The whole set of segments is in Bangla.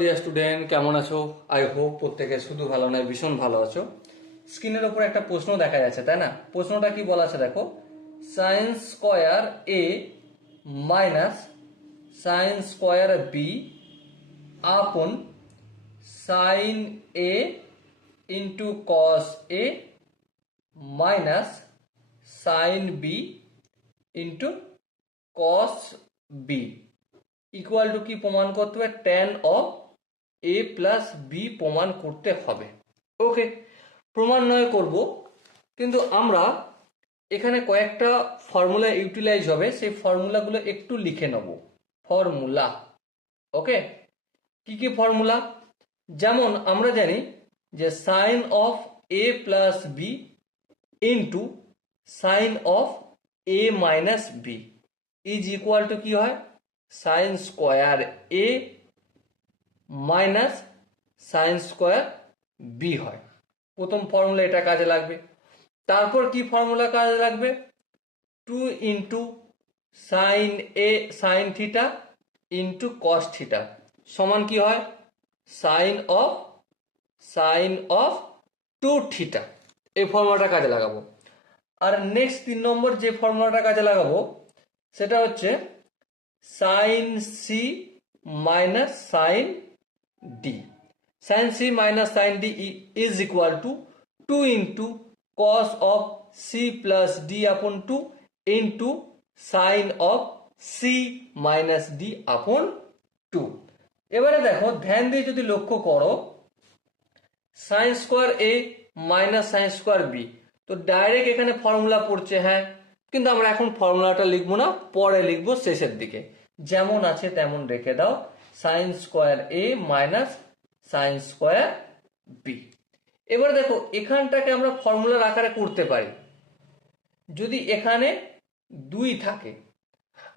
ডিয়ার স্টুডেন্ট, কেমন আছো? আই হোপ প্রত্যেকে শুধু ভালো নয়, ভীষণ ভালো আছো। স্ক্রিনের উপর একটা প্রশ্ন দেখা যাচ্ছে, তাই না? প্রশ্নটা কি বলা আছে দেখো, sine square A minus sine square B upon sine A into cos A minus sine B into cos B equal to কি প্রমাণ করতে হবে? Tan of A plus B প্রমাণ করতে হবে। ওকে, প্রমাণয় করব, কিন্তু আমরা এখানে কয়েকটা ফর্মুলা ইউটিলাইজ হবে, সেই ফর্মুলাগুলো একটু লিখে নেব। ফর্মুলা, ওকে, কি কি ফর্মুলা? যেমন আমরা জানি যে sine of A plus B into sine of A minus B is equal to কি হয়? Sine square A minus sine square B হয়। প্রথম ফর্মুলা এটা কাজে লাগবে। তারপর কি ফর্মুলা কাজে লাগবে? 2 into sine A sine theta into cos theta সমান কি হয়? Sine of 2 theta. এই ফর্মুলাটা কাজে লাগাবো। আর নেক্সট 3 নম্বর যে ফর্মুলাটা কাজে লাগাবো সেটা হচ্ছে sine C minus sine D. Sine C minus sine D is equal to 2 into cos of C plus D upon 2 into sine of C minus D upon 2। এবারে দেখো, ধ্যান দিয়ে যদি লক্ষ্য করো, sine square A minus sine square B, তো ডাইরেক্ট এখানে ফর্মুলা পড়ছে, হ্যাঁ, কিন্তু আমরা এখন ফর্মুলাটা লিখবো না, পরে লিখবো শেষের দিকে। যেমন আছে তেমন রেখে দাও, sine square A minus sine square B. এবার দেখো, এখানটাকে আমরা ফর্মুলার আকারে করতে পারি যদি এখানে 2 থাকে,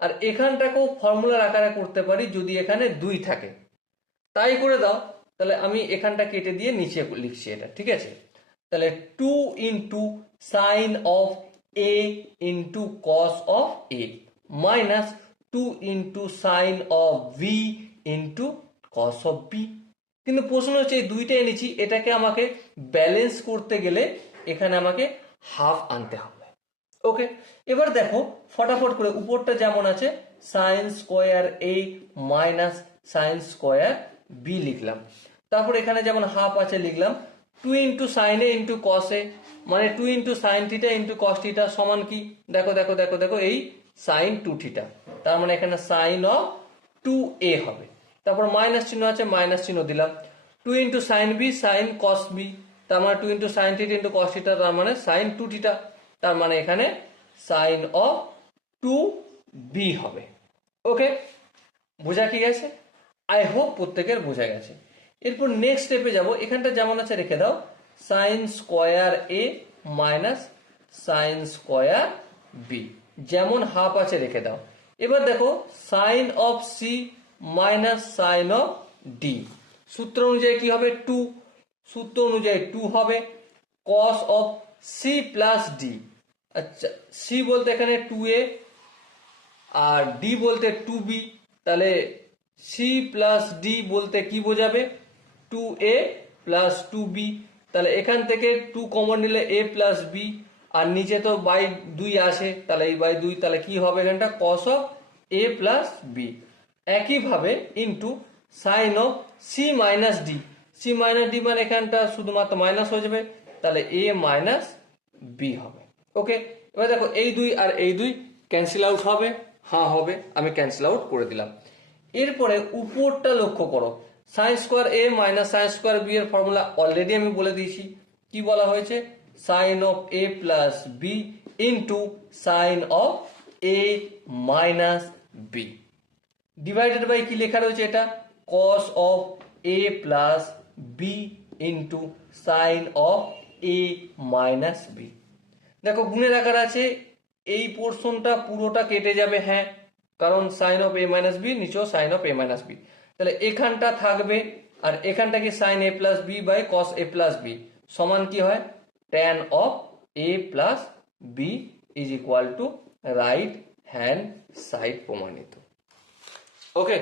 আর এখানটাকেও ফর্মুলার আকারে করতে পারি যদি এখানে 2 থাকে। তাই করে দাও, তাহলে আমি এখানটা কেটে দিয়ে নিচে লিখছি এটা, ঠিক আছে? তাহলে 2 into sine of A into cos of A minus 2 into sine of V into cos of B. কিন্তু প্রশ্ন হচ্ছে এই দুইটা এনেছি, এটাকে আমাকে ব্যালেন্স করতে গেলে এখানে আমাকে হাফ আনতে হবে। ওকে, এবার দেখো ফটাফট করে, উপরটা যেমন আছে sign square A minus sine square B লিখলাম, তারপর এখানে যেমন হাফ আছে লিখলাম 2 into sine A into cos এ, মানে 2 into sine theta into cos theta সমান কি? দেখো দেখো দেখো দেখো, এই সাইন 2 থিটা, তার মানে এখানে সাইন অফ 2a হবে। তারপর মাইনাস চিহ্ন আছে, মাইনাস চিহ্ন দিলাম। 2 into sine B sine cos B, তার মানে 2 into sine theta into cos theta, তার মানে সাইন 2 থিটা, তার মানে এখানে সাইন অফ 2b হবে। ওকে, বোঝা কি গেছে? আই হোপ প্রত্যেকের বোঝা গেছে। এরপর নেক্সট স্টেপে যাব, এখানটা যেমন আছে রেখে দাও, sine square A minus sine square B, যেমন হাফ আছে রেখে দাও। এবার দেখো, sine of C minus sine of D, সূত্র অনুযায়ী কি হবে? 2, সূত্র অনুযায়ী 2 হবে। Cos of C plus D, আচ্ছা, সি বলতে এখানে 2a আর ডি বলতে 2b, তাহলে সি প্লাস ডি বলতে কি বোঝাবে? 2a plus 2b। তাহলে এখান থেকে 2 কমন নিলে a প্লাস b, আর নিচে তো বাই 2 আসে, তাহলে এই বাই 2, তাহলে কি হবে এখানটা? Cos of a plus b। একইভাবে into sine of C minus D, C minus D মানে এখানটা শুধুমাত্র মাইনাস হয়ে যাবে, তাহলে a মাইনাস b হবে। ওকে, এবার দেখো এই 2 আর এই 2 ক্যান্সেল আউট হবে, হ্যাঁ হবে, আমি ক্যান্সেল আউট করে দিলাম। এরপরে উপরটা লক্ষ্য করো, sine square A minus sine square B এর ফর্মুলা অলরেডি আমি বলে দিয়েছি। কি বলা হয়েছে? Sine of A plus B into sine of A minus B, divided by কি লেখা রয়েছে? এটা cos of A plus B into sine of A minus B. দেখো গুণের আকার আছে, এই পোর্শনটা পুরোটা কেটে যাবে, হ্যাঁ, কারণ sine of A minus B, নিচেও sine of A minus B, তাহলে এখানটা থাকবে, আর এখানটা কি sine A plus B by cos A plus B সমান কি হয়? Tan of A plus B is equal to right hand side প্রমাণিত। Okay,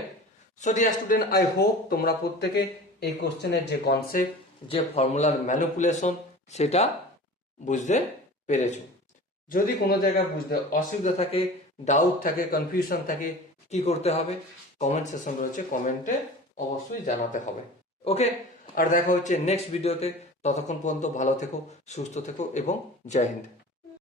so dear student, I hope তোমরা প্রত্যেকে এই কোশ্চেনের যে কনসেপ্ট, যে ফর্মুলার ম্যানিপুলেশন, সেটা বুঝতে পেরেছো। যদি কোনো জায়গায় বুঝতে অসুবিধা থাকে, ডাউট থাকে, কনফিউশন থাকে, কি করতে হবে? কমেন্ট সেকশন রয়েছে, কমেন্টে অবশ্যই জানাতে হবে। ওকে, আর দেখা হচ্ছে নেক্সট ভিডিওতে। ততক্ষণ পর্যন্ত ভালো থেকো, সুস্থ থেকো এবং জয় হিন্দ।